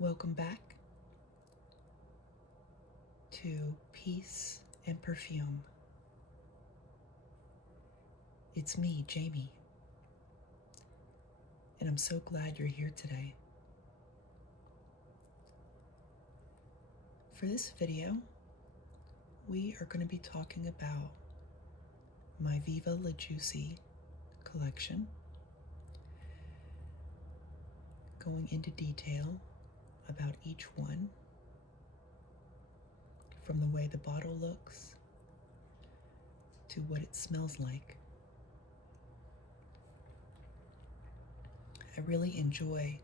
Welcome back to Peace and Perfume. It's me, Jamie, and I'm so glad you're here today. For this video, we are going to be talking about my Viva La Juicy collection, going into detail about each one, from the way the bottle looks to what it smells like. I really enjoy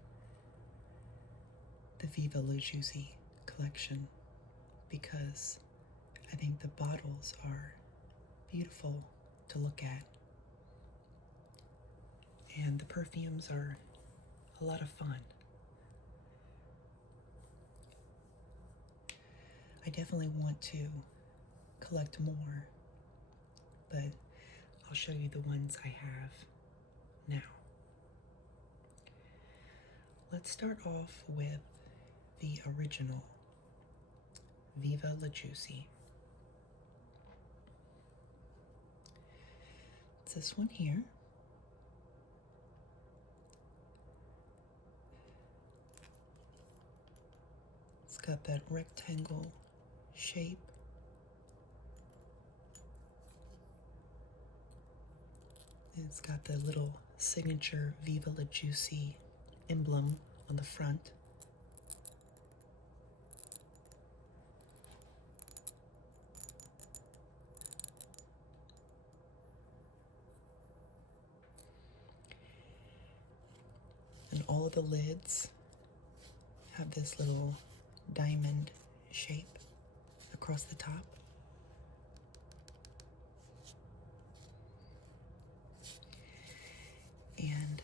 the Viva La Juicy collection because I think the bottles are beautiful to look at, and the perfumes are a lot of fun. I definitely want to collect more, but I'll show you the ones I have now. Let's start off with the original Viva La Juicy. It's this one here. It's got that rectangle shape. And it's got the little signature Viva La Juicy emblem on the front. And all of the lids have this little diamond shape across the top. And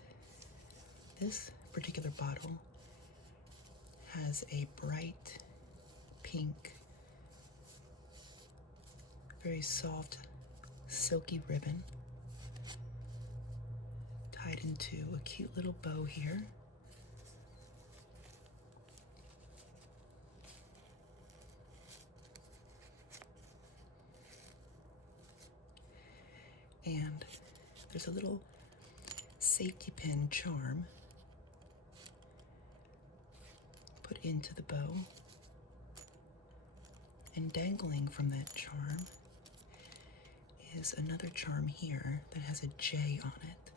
this particular bottle has a bright pink, very soft, silky ribbon tied into a cute little bow here. And there's a little safety pin charm put into the bow, and dangling from that charm is another charm here that has a J on it.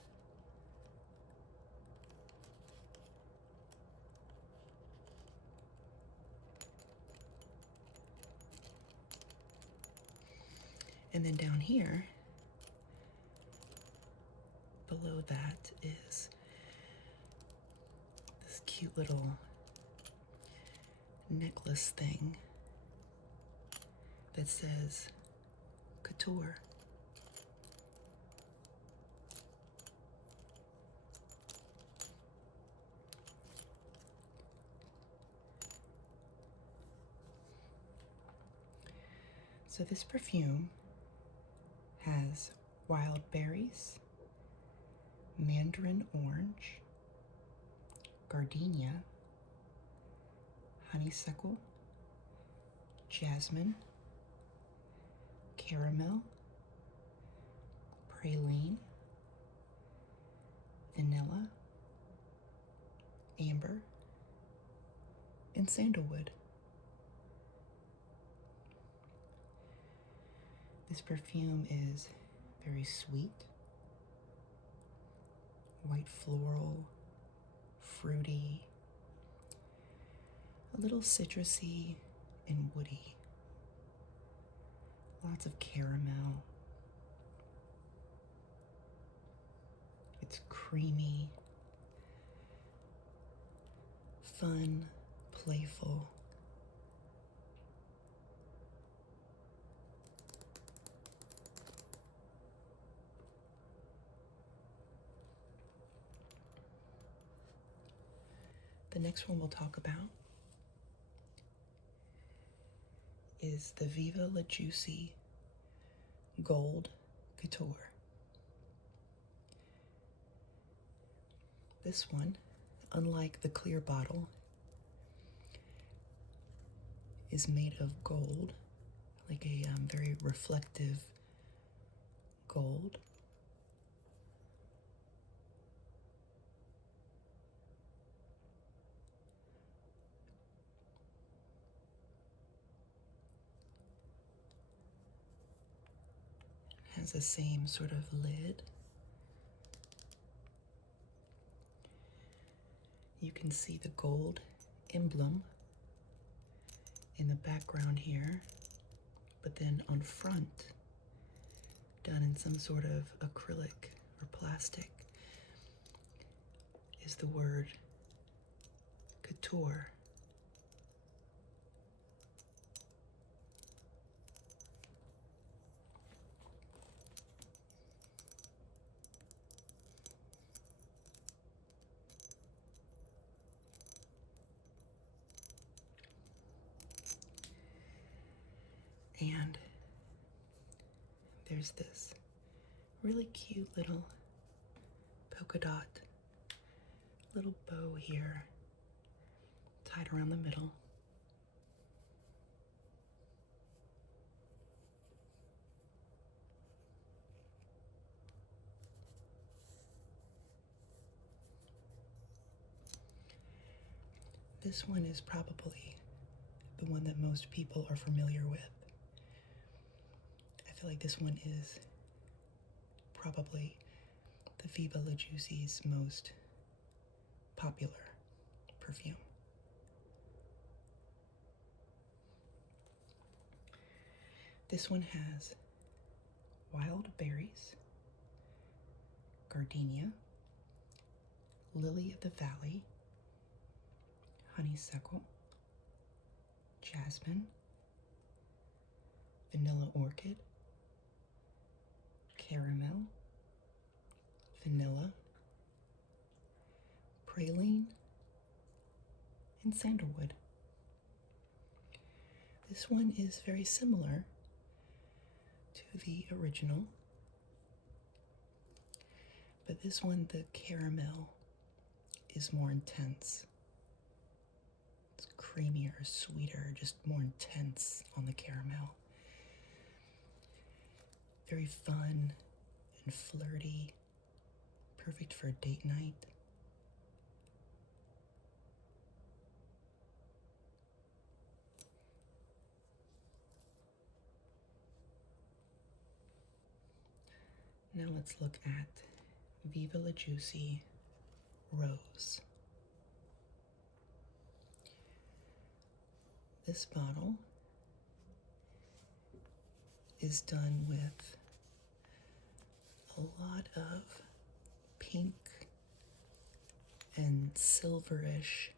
And then down here, below that, is this cute little necklace thing that says Couture. So this perfume has wild berries, mandarin orange, gardenia, honeysuckle, jasmine, caramel, praline, vanilla, amber, and sandalwood. This perfume is very sweet, white floral, fruity, a little citrusy and woody. Lots of caramel. It's creamy, fun, playful. The next one we'll talk about is the Viva La Juicy Gold Couture. This one, unlike the clear bottle, is made of gold, like a very reflective gold. Has the same sort of lid. You can see the gold emblem in the background here, but then on front, done in some sort of acrylic or plastic, is the word couture. And there's this really cute little polka dot little bow here tied around the middle. This one is probably the one that most people are familiar with. I feel like this one is probably the Viva La Juicy's most popular perfume. This one has wild berries, gardenia, lily of the valley, honeysuckle, jasmine, vanilla orchid, caramel, vanilla, praline, and sandalwood. This one is very similar to the original, but this one, the caramel, is more intense. It's creamier, sweeter, just more intense on the caramel. Very fun and flirty, perfect for a date night. Now let's look at Viva La Juicy Rose. This bottle is done with a lot of pink and silverish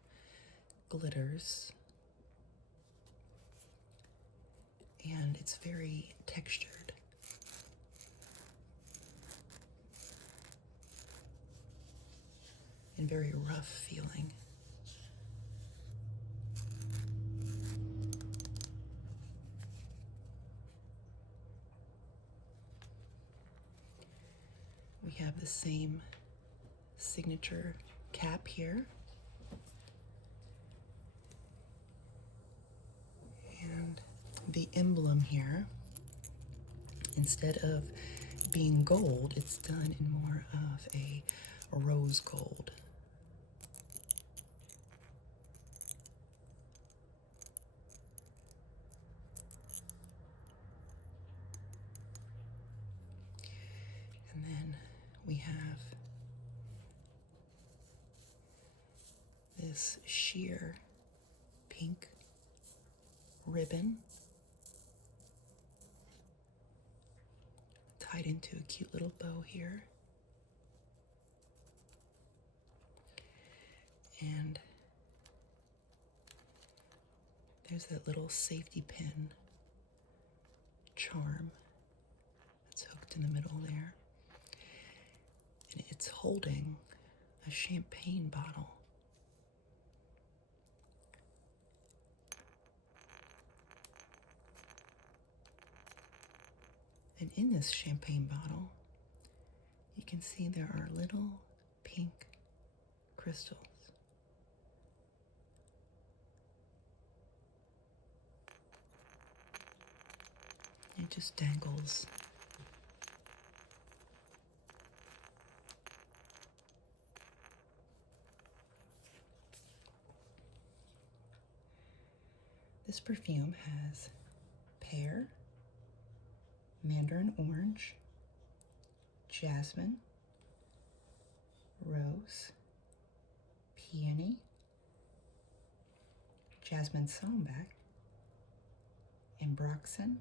glitters, and it's very textured. And very rough feeling. We have the same signature cap here. And the emblem here, instead of being gold, it's done in more of a rose gold. And then we have this sheer pink ribbon tied into a cute little bow here. And there's that little safety pin charm that's hooked in the middle there. And it's holding a champagne bottle. And in this champagne bottle, you can see there are little pink crystals. it just dangles. This perfume has pear, mandarin orange, jasmine, rose, peony, jasmine sambac, ambroxan,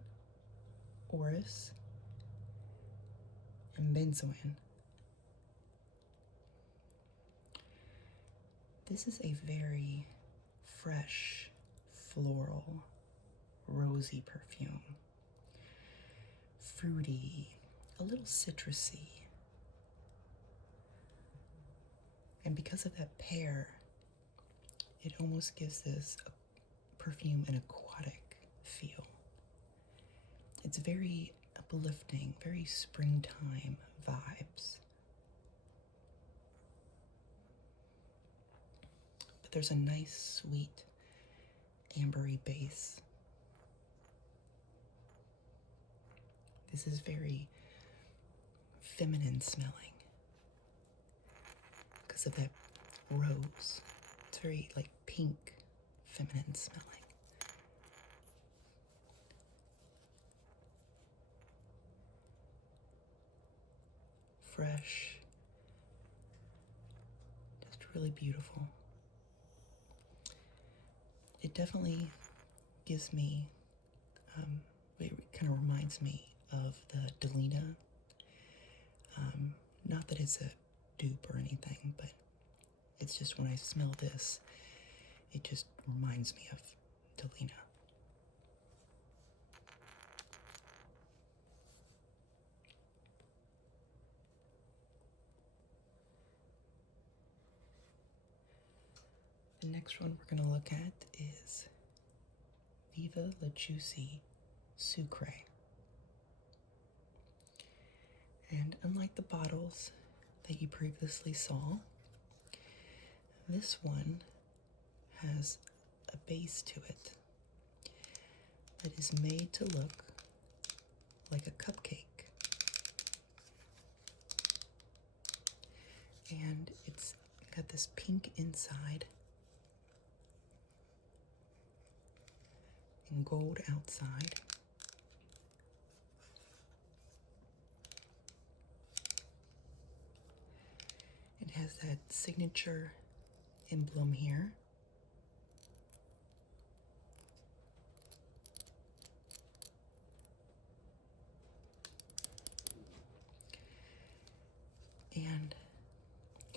orris, and benzoin. This is a very fresh, floral, rosy perfume. Fruity, a little citrusy. And because of that pear, it almost gives this perfume an aquatic feel. It's very uplifting, very springtime vibes. But there's a nice, sweet, ambery base. This is very feminine smelling because of that rose. It's very like pink, feminine smelling. Fresh, just really beautiful. It definitely gives me, it kind of reminds me of the Delina. Not that it's a dupe or anything, but it's just when I smell this, it just reminds me of Delina. The next one we're going to look at is Viva La Juicy Sucre. And unlike the bottles that you previously saw, this one has a base to it that is made to look like a cupcake. And it's got this pink inside and gold outside. It has that signature emblem here. And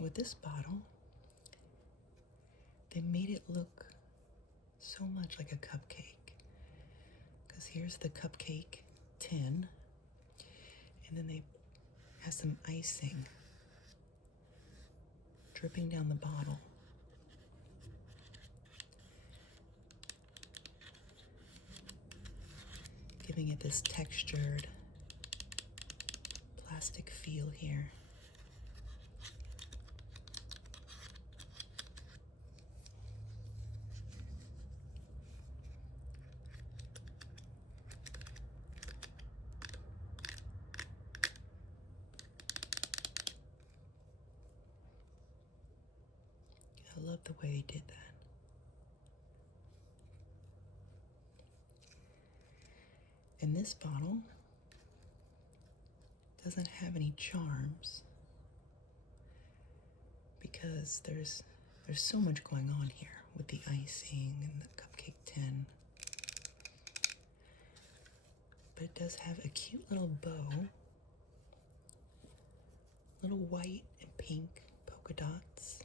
with this bottle, they made it look so much like a cupcake. Because here's the cupcake tin, and then they have some icing dripping down the bottle. Giving it this textured plastic feel here. I love the way they did that. And this bottle doesn't have any charms because there's so much going on here with the icing and the cupcake tin. But it does have a cute little bow, little white and pink polka dots.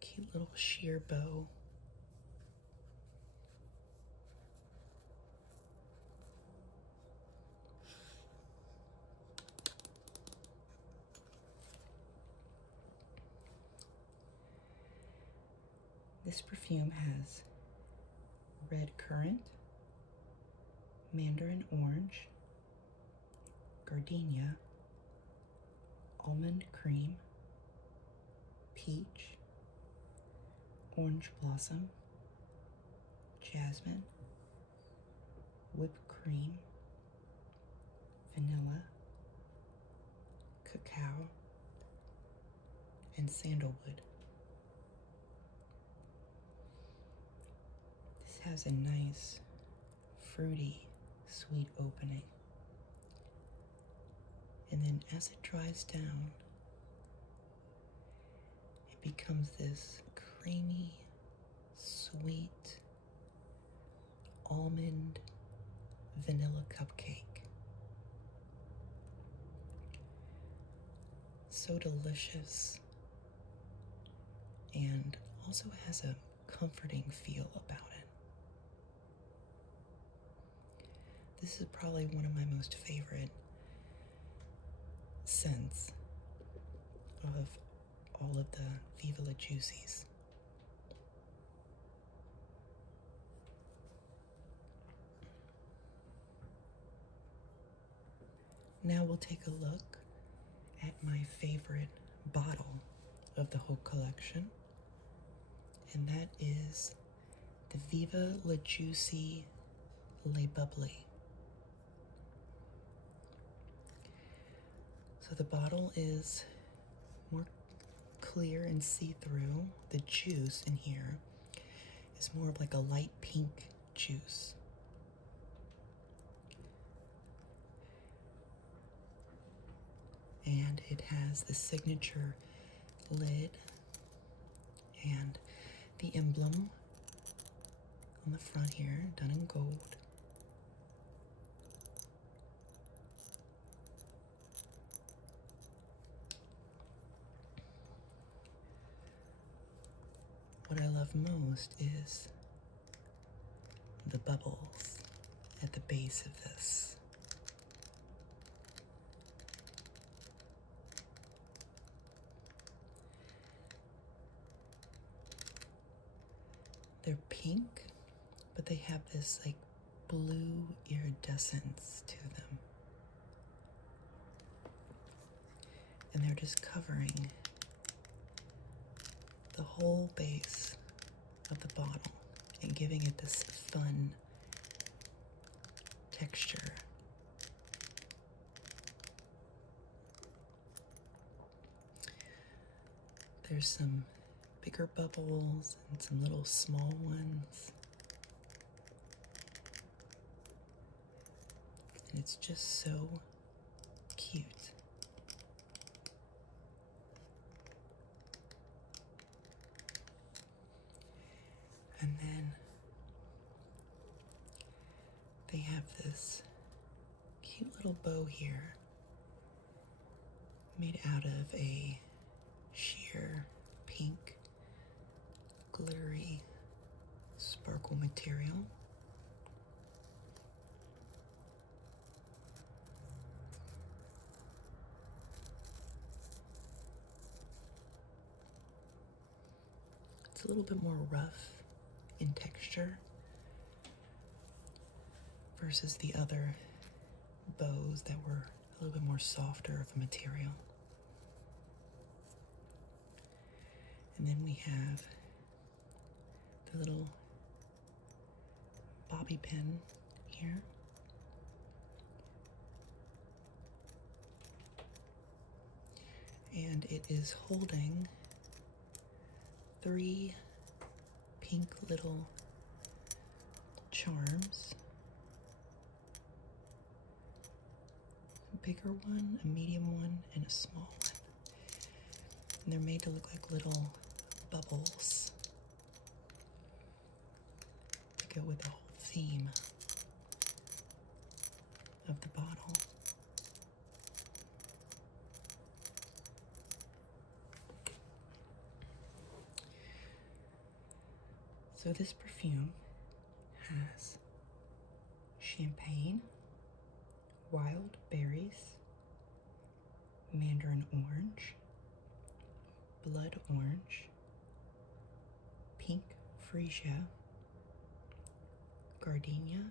Cute little sheer bow. This perfume has red currant, mandarin orange, gardenia, almond cream, peach, orange blossom, jasmine, whipped cream, vanilla, cacao, and sandalwood. This has a nice, fruity, sweet opening. And then as it dries down, it becomes this creamy, sweet, almond vanilla cupcake. So delicious, and also has a comforting feel about it. This is probably one of my most favorite scents of all of the Viva La Juicies. Now we'll take a look at my favorite bottle of the whole collection, and that is the Viva La Juicy Le Bubbly. So the bottle is more clear and see-through. The juice in here is more of like a light pink juice. And it has the signature lid and the emblem on the front here, done in gold. What I love most is the bubbles at the base of this. They're pink, but they have this like blue iridescence to them. And they're just covering the whole base of the bottle and giving it this fun texture. There's some bigger bubbles and some little small ones. And it's just so cute. And then they have this cute little bow here made out of a sheer pink, glittery sparkle material. It's a little bit more rough in texture versus the other bows that were a little bit more softer of a material. And then we have the little bobby pin here. And it is holding 3 pink little charms. A bigger one, a medium one, and a small one. And they're made to look like little bubbles to go with the whole theme of the bottle. So this perfume has champagne, wild berries, mandarin orange, blood orange, pink freesia, gardenia,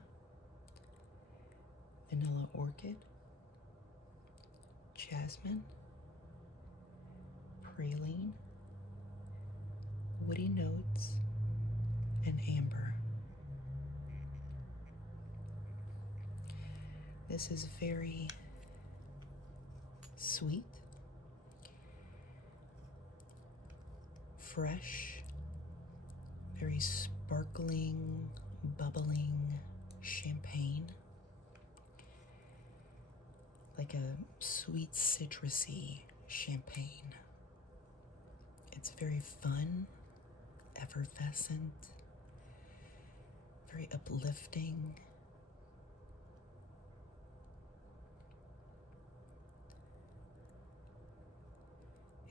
vanilla orchid, jasmine, praline, woody notes, and amber. This is very sweet, fresh, very sparkling, bubbling champagne. Like a sweet citrusy champagne. It's very fun, effervescent, very uplifting.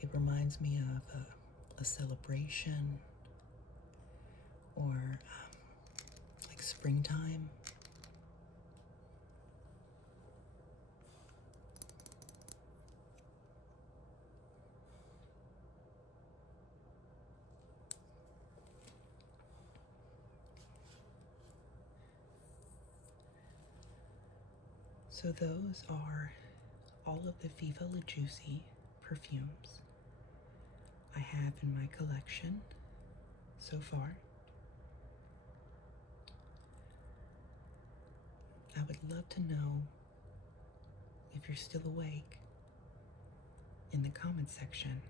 It reminds me of a celebration or like springtime. So those are all of the Viva La Juicy perfumes I have in my collection so far. I would love to know if you're still awake in the comment section.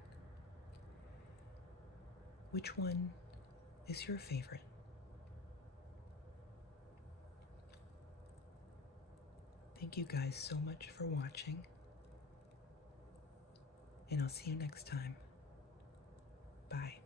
Which one is your favorite? Thank you guys so much for watching, and I'll see you next time. Bye.